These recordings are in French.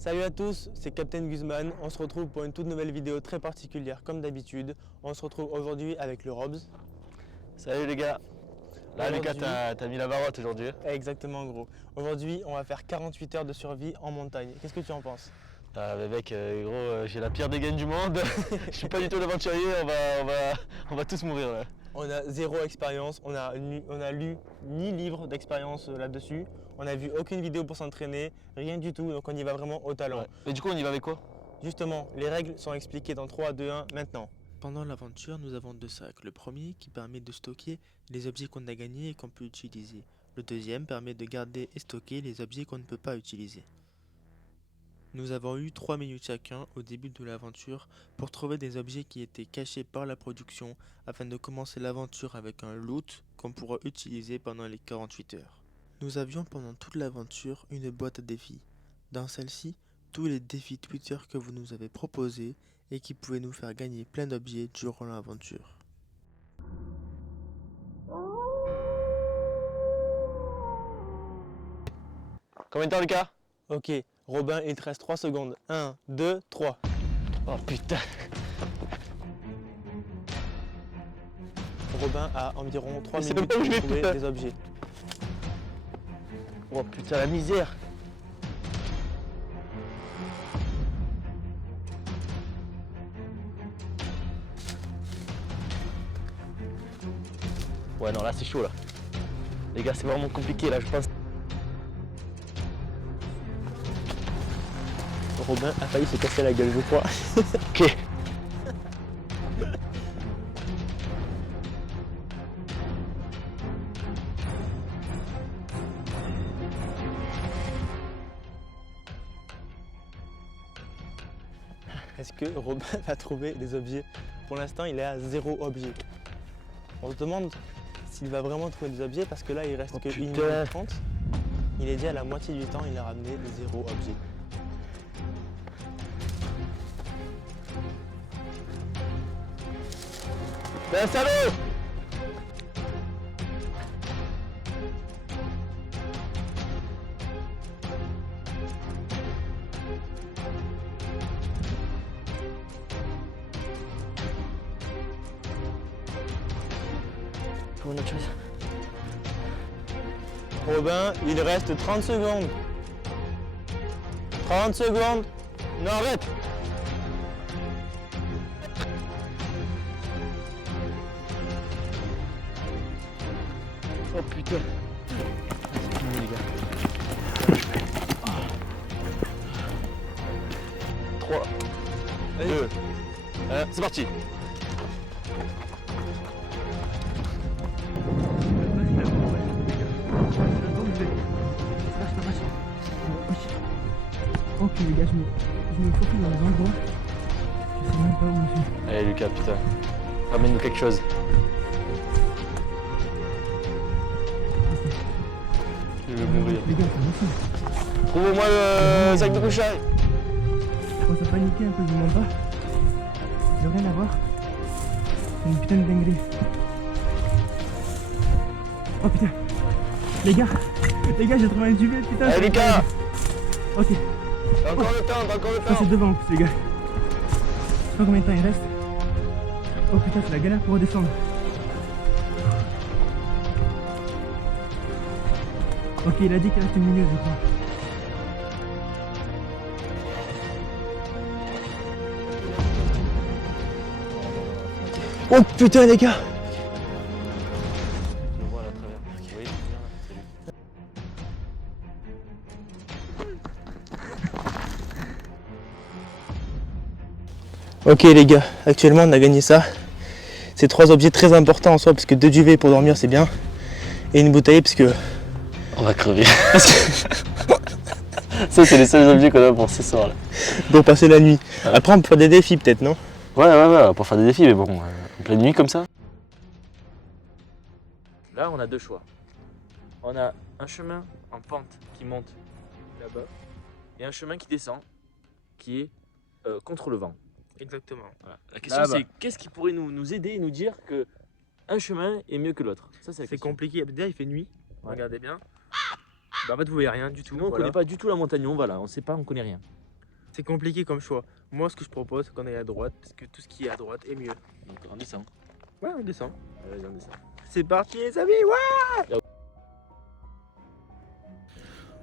Salut à tous, c'est Captain Guzman. On se retrouve pour une toute nouvelle vidéo très particulière comme d'habitude. On se retrouve aujourd'hui avec le Robs. Salut les gars. Là Lucas, t'as mis la barotte aujourd'hui. Exactement gros. Aujourd'hui on va faire 48 heures de survie en montagne. Qu'est-ce que tu en penses? Mais mec, gros, j'ai la pire dégaine du monde. Je suis pas du tout l'aventurier, on va tous mourir là. On a zéro expérience, on a lu ni livre d'expérience là-dessus. On n'a vu aucune vidéo pour s'entraîner, rien du tout, donc on y va vraiment au talent. Ouais. Et du coup on y va avec quoi? Justement, les règles sont expliquées dans 3, 2, 1 maintenant. Pendant l'aventure, nous avons deux sacs. Le premier qui permet de stocker les objets qu'on a gagnés et qu'on peut utiliser. Le deuxième permet de garder et stocker les objets qu'on ne peut pas utiliser. Nous avons eu 3 minutes chacun au début de l'aventure pour trouver des objets qui étaient cachés par la production afin de commencer l'aventure avec un loot qu'on pourra utiliser pendant les 48 heures. Nous avions pendant toute l'aventure une boîte à défis. Dans celle-ci, tous les défis Twitter que vous nous avez proposés et qui pouvaient nous faire gagner plein d'objets durant l'aventure. Combien de temps Lucas? Ok, Robin, il te reste 3 secondes. 1, 2, 3. Oh putain. Robin a environ 3 Mais c'est minutes pas où pour je vais, trouver putain. des objets. Oh putain la misère. Ouais non là c'est chaud là. Les gars c'est vraiment compliqué là je pense. Robin a failli se casser la gueule, je crois. Ok. Est-ce que Robin va trouver des objets? Pour l'instant, il est à 0 objet. On se demande s'il va vraiment trouver des objets parce que là, il reste que 1 minute 30. Il est déjà à la moitié du temps, il a ramené 0 objet. Ben salaud. Pour une autre chose. Robin, il reste 30 secondes. 30 secondes. Non, arrête. Oh putain. C'est fini les gars. 3, 2, 1, c'est parti. Ok les gars, je me faufile dans les endroits. Je sais même pas où je suis. Allez Lucas, putain. Ramène-nous quelque chose. Je vais mourir. Les gars, c'est possible. Trouve-moi le sac de couchage. Je commence à paniquer un peu, je vous mens pas. J'ai rien à voir. C'est une putain de dinguerie. Oh putain. Les gars, j'ai trouvé un duvet, putain. Allez Lucas. Ok, T'as encore le temps, t'as encore le ça temps. c'est devant en plus les gars. Je sais pas combien de temps il reste. Oh putain, c'est la galère pour redescendre. Ok, il a dit qu'il reste une minute, je crois. Oh putain, les gars. Je le vois là à travers. Oui, salut. Ok les gars, actuellement on a gagné ça. C'est 3 objets très importants en soi parce que 2 duvets pour dormir c'est bien. Et une bouteille parce que... On va crever. Ça c'est les seuls objets qu'on a pour ce soir là. pour passer la nuit. Ouais. Après on peut faire des défis peut-être, non? Ouais, pour faire des défis, mais bon, en pleine nuit comme ça. Là, on a deux choix. On a un chemin en pente qui monte là-bas et un chemin qui descend qui est contre le vent. Exactement. Voilà. La question Là-bas. c'est qu'est-ce qui pourrait nous aider et nous dire que un chemin est mieux que l'autre? Ça, c'est la C'est question. compliqué. Déjà il fait nuit, Ouais. regardez bien. Bah, en fait vous voyez rien du tout. Nous, on voilà. connaît pas du tout la montagne, on va là, on sait pas, on connaît rien. C'est compliqué comme choix. Moi, ce que je propose, c'est qu'on aille à droite, parce que tout ce qui est à droite est mieux. Donc on descend. Ouais, on descend. Allez, on descend. C'est parti les amis, ouais.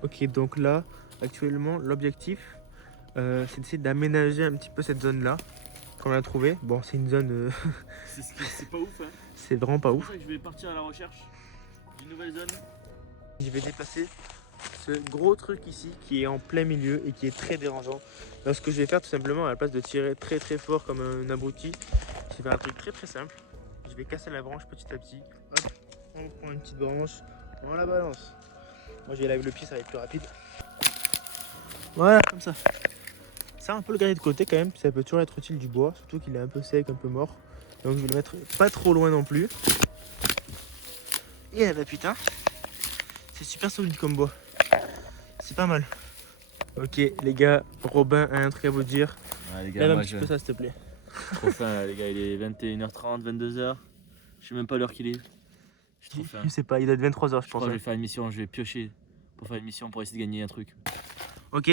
Ok, donc là, actuellement, l'objectif, c'est d'essayer d'aménager un petit peu cette zone-là qu'on a trouvée. Bon, c'est une zone, C'est pas ouf, hein. c'est vraiment pas C'est ouf. pour ça que je vais partir à la recherche d'une nouvelle zone. Je vais déplacer ce gros truc ici qui est en plein milieu et qui est très dérangeant. Donc ce que je vais faire tout simplement, à la place de tirer très très fort comme un abruti, je vais faire un truc très très simple. Je vais casser la branche petit à petit. Hop, on prend une petite branche, on la balance. Moi je vais laver le pied, ça va être plus rapide. Voilà, comme ça. Ça, on peut le garder de côté quand même, ça peut toujours être utile du bois, surtout qu'il est un peu sec, un peu mort. Donc je vais le mettre pas trop loin non plus. Et bah putain, c'est super solide comme bois. C'est pas mal. Ok les gars, Robin a un truc à vous dire. Ouais, les Lève un moi, petit peu ça s'il te plaît. trop faim là, les gars. Il est 21h30, 22h. Je sais même pas l'heure qu'il est. J'ai trop faim. Je sais pas, il doit être 23h je Je pense. crois que je vais faire une mission, je vais piocher pour faire une mission pour essayer de gagner un truc. Ok,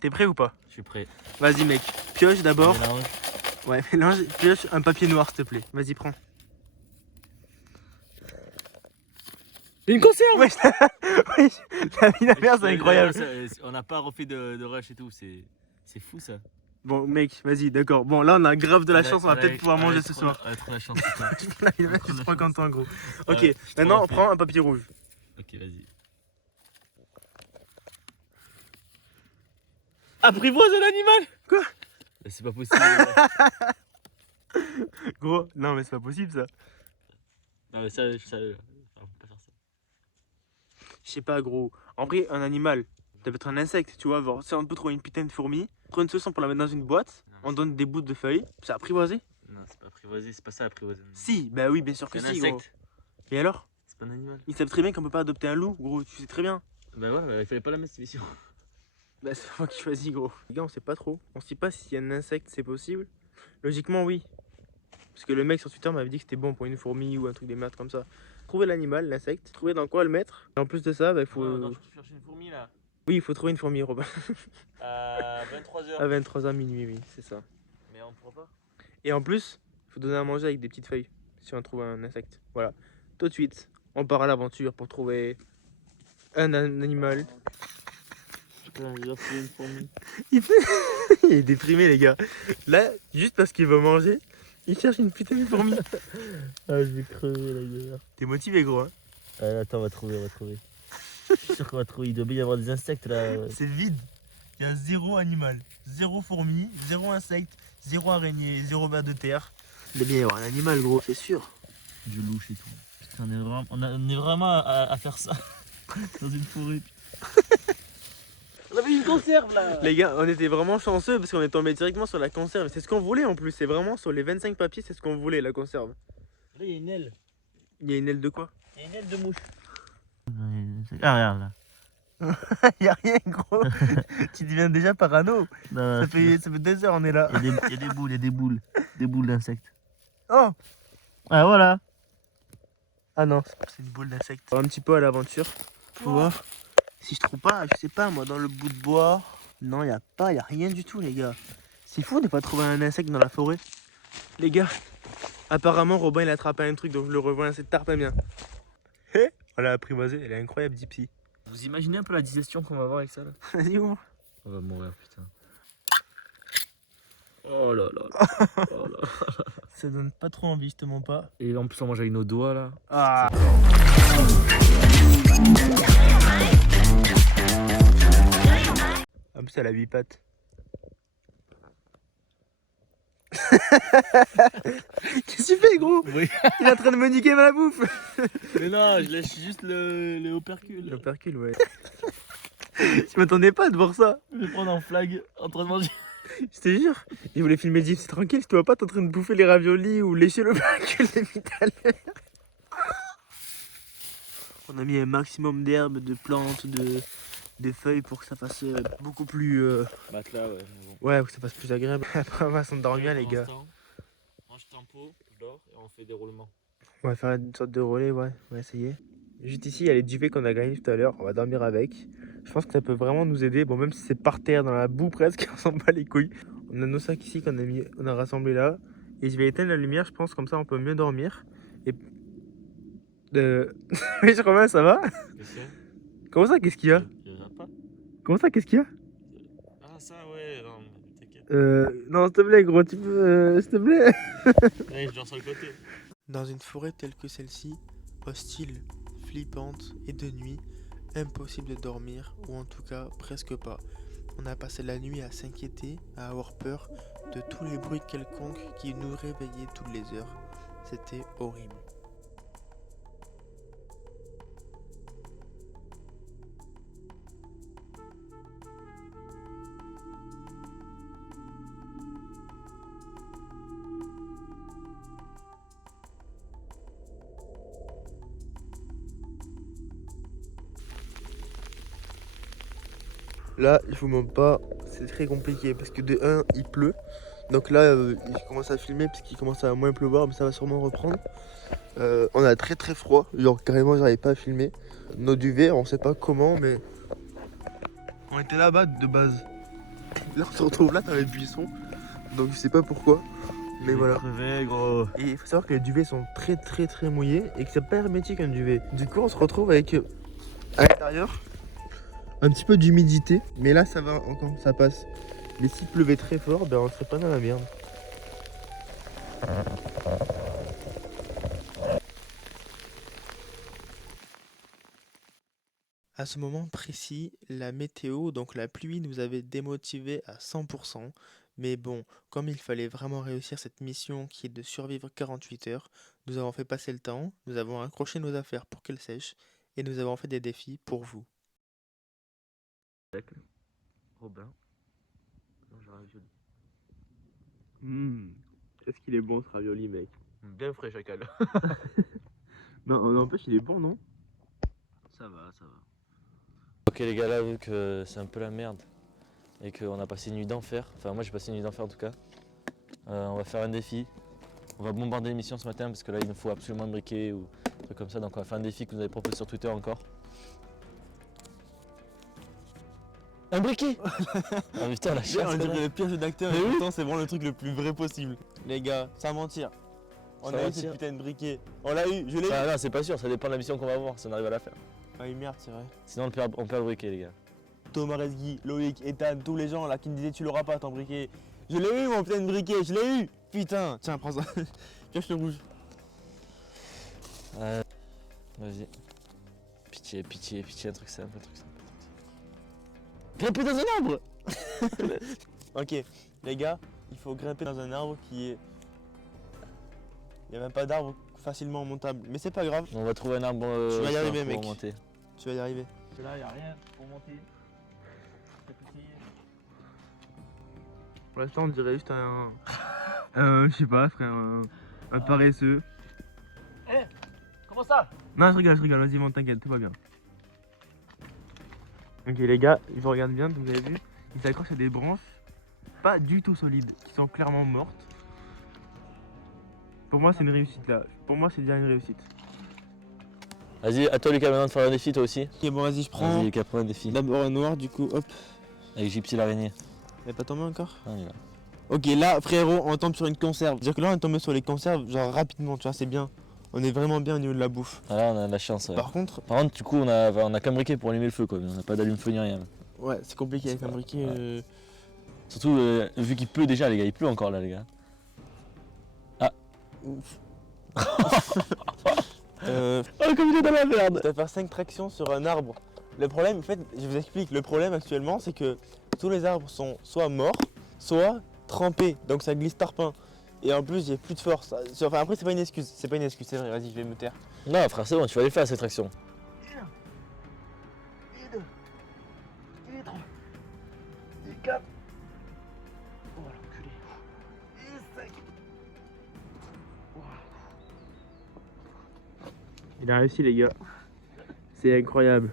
t'es prêt ou pas? Je suis prêt. Vas-y mec, pioche d'abord. Mélange. Ouais, mélange, pioche un papier noir s'il te plaît. Vas-y prends. Une conserve. Ouais, la vie de merde c'est incroyable. On n'a pas refait de rush et tout, c'est fou ça. Bon mec, vas-y d'accord. Bon là on a grave de la chance, on va peut-être pouvoir manger ce soir. On a trop la chance. C'est ça. Là il va être trop content gros. Ok, Ouais, je suis trop maintenant on refait. prend un papier rouge. Ok, vas-y. Apprivoise un animal. Quoi? C'est pas possible. Gros, non mais c'est pas possible ça. Non mais ça, on peut pas faire ça. Je sais pas gros. En vrai un animal, ça peut être un insecte, tu vois. Genre, si on peut trouver une putain de fourmi, trouver une solution pour la mettre dans une boîte, Non, on donne des bouts de feuilles, c'est apprivoisé. Non, c'est pas apprivoisé, c'est pas ça apprivoisé. Si, bah oui bien sûr que C'est un si gros. insecte, Et alors? c'est pas un animal. Ils savent très bien qu'on peut pas adopter un loup, gros, tu sais très bien. Bah ouais, bah, il fallait pas la mettre cette mission. Bah c'est moi qui choisis gros. Les gars on sait pas trop. On sait pas si un insecte c'est possible. Logiquement oui. Parce que le mec sur Twitter m'avait dit que c'était bon pour une fourmi ou un truc des merdes comme ça. Trouver l'animal, l'insecte, trouver dans quoi le mettre. Et en plus de ça, bah, il faut... Non, je cherche une fourmi là. Oui, il faut trouver une fourmi, Robin. À 23h. À 23h minuit, oui, c'est ça. Mais on pourra pas. Et en plus, il faut donner à manger avec des petites feuilles. Si on trouve un insecte. Voilà. Tout de suite, on part à l'aventure pour trouver un animal. Putain, j'ai déjà trouvé une fourmi. Il est déprimé les gars. Là, juste parce qu'il veut manger, il cherche une putain de fourmi. Ah, je vais crever la gueule. T'es motivé gros hein? Attends, on va trouver. Je suis sûr qu'on va trouver. Il doit bien y avoir des insectes là. C'est vide. Il y a zéro animal, zéro fourmi, zéro insecte, zéro araignée, zéro ver de terre. Il doit bien y avoir un animal gros, c'est sûr. Du louche et tout. Putain, on est vraiment à faire ça. Dans une forêt. On avait une conserve là. Les gars, on était vraiment chanceux parce qu'on est tombé directement sur la conserve. C'est ce qu'on voulait en plus, c'est vraiment sur les 25 papiers, c'est ce qu'on voulait la conserve. Là, il y a une aile. Il y a une aile de quoi? Il y a une aile de mouche. Ah, regarde là. Il y a rien gros. Tu deviens déjà parano. Non, Ça fait 2 heures on est là. il y a des boules, des boules d'insectes. Oh! Ah voilà. Ah non, c'est une boule d'insecte. Un petit peu à l'aventure. Faut voir si je trouve pas, je sais pas moi, dans le bout de bois. Non, y a rien du tout les gars. C'est fou de pas trouver un insecte dans la forêt. Les gars, apparemment Robin il a attrapé un truc donc je le revois, c'est tartamien. Hé, on l'a apprivoisé, elle est incroyable Dipsy. Vous imaginez un peu la digestion qu'on va avoir avec ça là? Vas-y où? On va mourir putain. Oh là là. Oh là. Ça donne pas trop envie, je te mens pas. Et en plus on mange avec nos doigts là. Ah. En plus elle a 8 pattes. Qu'est-ce que tu fais gros? Oui. Il est en train de me niquer ma bouffe. Mais non, je lèche juste le opercule. L'opercule ouais. Je m'attendais pas de voir ça. Je vais prendre en flag en train de manger. Je te jure. Il voulait filmer Gypsy tranquille, je te vois pas, t'es en train de bouffer les raviolis ou lécher l'opercule depuis tout à l'heure. On a mis un maximum d'herbes, de plantes, de feuilles pour que ça fasse beaucoup plus... Matelas, ouais. Ouais, pour que ça fasse plus agréable. Après on va s'endormir les gars. Moi je tempo, je dors et on fait des roulements. On va faire une sorte de relais, ouais. On va essayer. Juste ici, il y a les duvets qu'on a gagnés tout à l'heure. On va dormir avec. Je pense que ça peut vraiment nous aider. Bon, même si c'est par terre, dans la boue presque, on s'en bat les couilles. On a nos sacs ici on a rassemblés là. Et je vais éteindre la lumière, je pense, comme ça on peut mieux dormir. Et. Oui, Romain, ça va? Qu'est-ce qu'il y a? Comment ça, qu'est-ce qu'il y a? Il y en a pas. Comment ça, qu'est-ce qu'il y a? Ah, ça, ouais, non, mais t'inquiète. Non, s'il te plaît, gros, tu peux. S'il te plaît. Allez, je dors sur le côté. Dans une forêt telle que celle-ci, hostile, flippante et de nuit, impossible de dormir, ou en tout cas presque pas. On a passé la nuit à s'inquiéter, à avoir peur de tous les bruits quelconques qui nous réveillaient toutes les heures. C'était horrible. Là, je vous mens pas, c'est très compliqué parce que de 1, il pleut. Donc là, il commence à filmer parce qu'il commence à moins pleuvoir, mais ça va sûrement reprendre. On a très très froid, genre carrément j'arrive pas à filmer. Nos duvets, on sait pas comment, mais on était là-bas de base. Là, on se retrouve là dans les buissons, donc je sais pas pourquoi, mais voilà. Crevé, gros. Et il faut savoir que les duvets sont très très très mouillés et que c'est pas hermétique un duvet. Du coup, on se retrouve avec à l'intérieur un petit peu d'humidité, mais là ça va encore, ça passe. Mais s'il pleuvait très fort, ben on serait pas dans la merde. À ce moment précis, la météo, donc la pluie, nous avait démotivés à 100%. Mais bon, comme il fallait vraiment réussir cette mission qui est de survivre 48 heures, nous avons fait passer le temps, nous avons accroché nos affaires pour qu'elles sèchent, et nous avons fait des défis pour vous. Robin. Non, j'ai ravioli. Est-ce qu'il est bon ce ravioli, mec? Bien frais, chacal. Non, n'empêche, il est bon, non? Ça va, ça va. Ok les gars, là vu que c'est un peu la merde et qu'on a passé une nuit d'enfer, enfin moi j'ai passé une nuit d'enfer en tout cas, on va faire un défi. On va bombarder l'émission ce matin parce que là il nous faut absolument un briquet ou un truc comme ça, donc on va faire un défi que vous avez proposé sur Twitter encore. Un briquet. Ah putain la chance. On dirait le pire jeu d'acteur, Mais et oui. pourtant c'est vraiment le truc le plus vrai possible. Les gars, sans mentir, on Sans a eu mentir. cette putain de briquet. On l'a eu, je l'ai eu. Ah non c'est pas sûr, ça dépend de la mission qu'on va avoir si on arrive à la faire. Ah oui, merde, c'est vrai. Sinon on perd le briquet les gars. Thomas Resgui, Loïc, Ethan, tous les gens là qui me disaient tu l'auras pas ton briquet. Je l'ai eu mon putain de briquet, je l'ai eu. Putain, tiens, prends ça. Cache le rouge. Vas-y. Pitié, pitié, pitié, un truc simple, un truc simple. Grimper dans un arbre. Ok, les gars, il faut grimper dans un arbre qui est... Il n'y a même pas d'arbre facilement montable, mais c'est pas grave, On va trouver un arbre Tu vas y arriver, pour mec. monter. tu vas y arriver. Là, il a rien pour monter. Pour l'instant, on dirait juste je sais pas, frère, un paresseux. Comment ça? Non, je rigole, vas-y, monte, t'inquiète, tout va bien. Ok, les gars, je regarde bien, vous avez vu, ils s'accrochent à des branches pas du tout solides, qui sont clairement mortes. Pour moi, c'est une réussite là. Pour moi, c'est déjà une réussite. Vas-y, à toi Lucas maintenant de faire un défi toi aussi. Ok, bon, vas-y, je Vas-y Lucas, prends un défi. d'abord un noir, du coup, hop. Avec Gypsy l'araignée. Il est pas tombé encore? Non, il est là. Ok, là, frérot, on tombe sur une conserve. C'est-à-dire que là, on est tombé sur les conserves, genre rapidement, tu vois, c'est bien. On est vraiment bien au niveau de la bouffe. Ah là, on a de la chance. Ouais. Par contre, Du coup, on a qu'un briquet pour allumer le feu quoi. On n'a pas d'allume-feu ni rien. ouais, c'est compliqué avec un briquet. Ouais. Surtout vu qu'il pleut déjà les gars, il pleut encore là les gars. Ouf. Oh comme il est dans la merde. Tu vas faire 5 tractions sur un arbre. Le problème, en fait, je vous explique, le problème actuellement, c'est que tous les arbres sont soit morts, soit trempés, donc ça glisse tarpin. Et en plus, j'ai plus de force. Enfin, après, c'est pas une excuse, c'est vrai, vas-y, je vais me taire. Non frère c'est bon, tu vas aller faire cette traction. Il a réussi, les gars. C'est incroyable.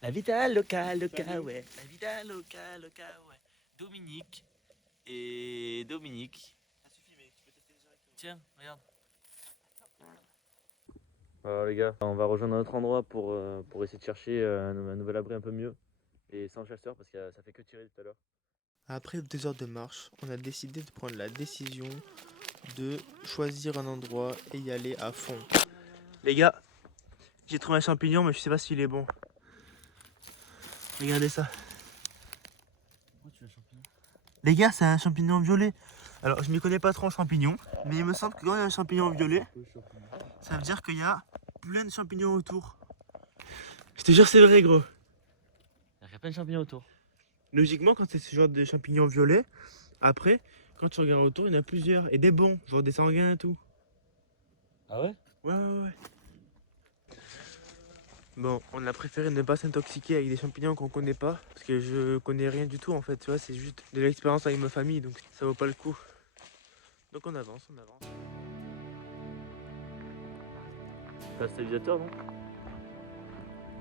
La vida loca, ouais. La vida loca, ouais. Dominique. Et Dominique. Ça suffit, mec, tu peux tester directement. Tiens, regarde. Alors les gars, on va rejoindre un autre endroit pour essayer de chercher un nouvel abri un peu mieux. Et sans chasseur parce que ça fait que tirer tout à l'heure. Après 2 heures de marche, on a décidé de prendre la décision de choisir un endroit et y aller à fond. Les gars, j'ai trouvé un champignon mais je sais pas s'il est bon. Regardez ça. Les gars, c'est un champignon violet. Alors, je m'y connais pas trop en champignons, mais il me semble que quand il y a un champignon violet, ça veut dire qu'il y a plein de champignons autour. Je te jure, c'est vrai, gros. Il y a plein de champignons autour. Logiquement, quand c'est ce genre de champignons violets, après, quand tu regardes autour, il y en a plusieurs. Et des bons, genre des sanguins et tout. Ah ouais? Ouais. Bon, on a préféré ne pas s'intoxiquer avec des champignons qu'on connaît pas, parce que je connais rien du tout en fait, tu vois, c'est juste de l'expérience avec ma famille, donc ça vaut pas le coup. Donc on avance. C'est un stabilisateur, non?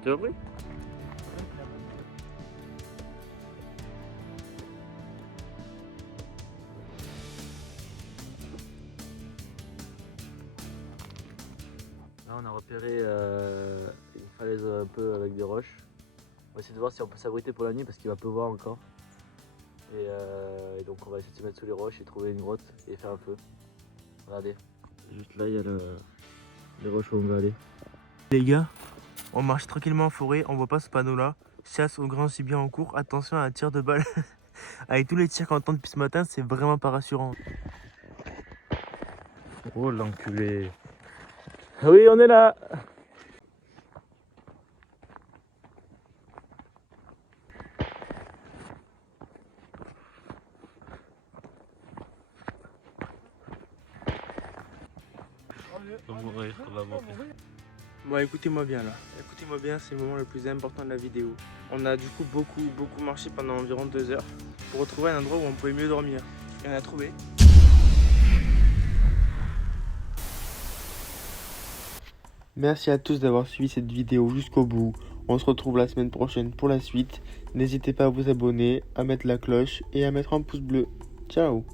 Tu l'as pris? Là on a repéré une falaise un peu avec des roches. On va essayer de voir si on peut s'abriter pour la nuit parce qu'il va pleuvoir encore. Et donc on va essayer de se mettre sous les roches et trouver une grotte et faire un feu. Regardez, juste là il y a les roches où on va aller. Les gars, on marche tranquillement en forêt, on voit pas ce panneau là. Chasse au grand gibier en cours, attention à un tir de balle. Avec tous les tirs qu'on entend depuis ce matin, c'est vraiment pas rassurant. Oh l'enculé. Oui, on est là. On va mourir. Bon, écoutez-moi bien là. Écoutez-moi bien, c'est le moment le plus important de la vidéo. On a du coup beaucoup marché pendant environ 2 heures pour retrouver un endroit où on pouvait mieux dormir. Et on a trouvé. Merci à tous d'avoir suivi cette vidéo jusqu'au bout. On se retrouve la semaine prochaine pour la suite. N'hésitez pas à vous abonner, à mettre la cloche et à mettre un pouce bleu. Ciao!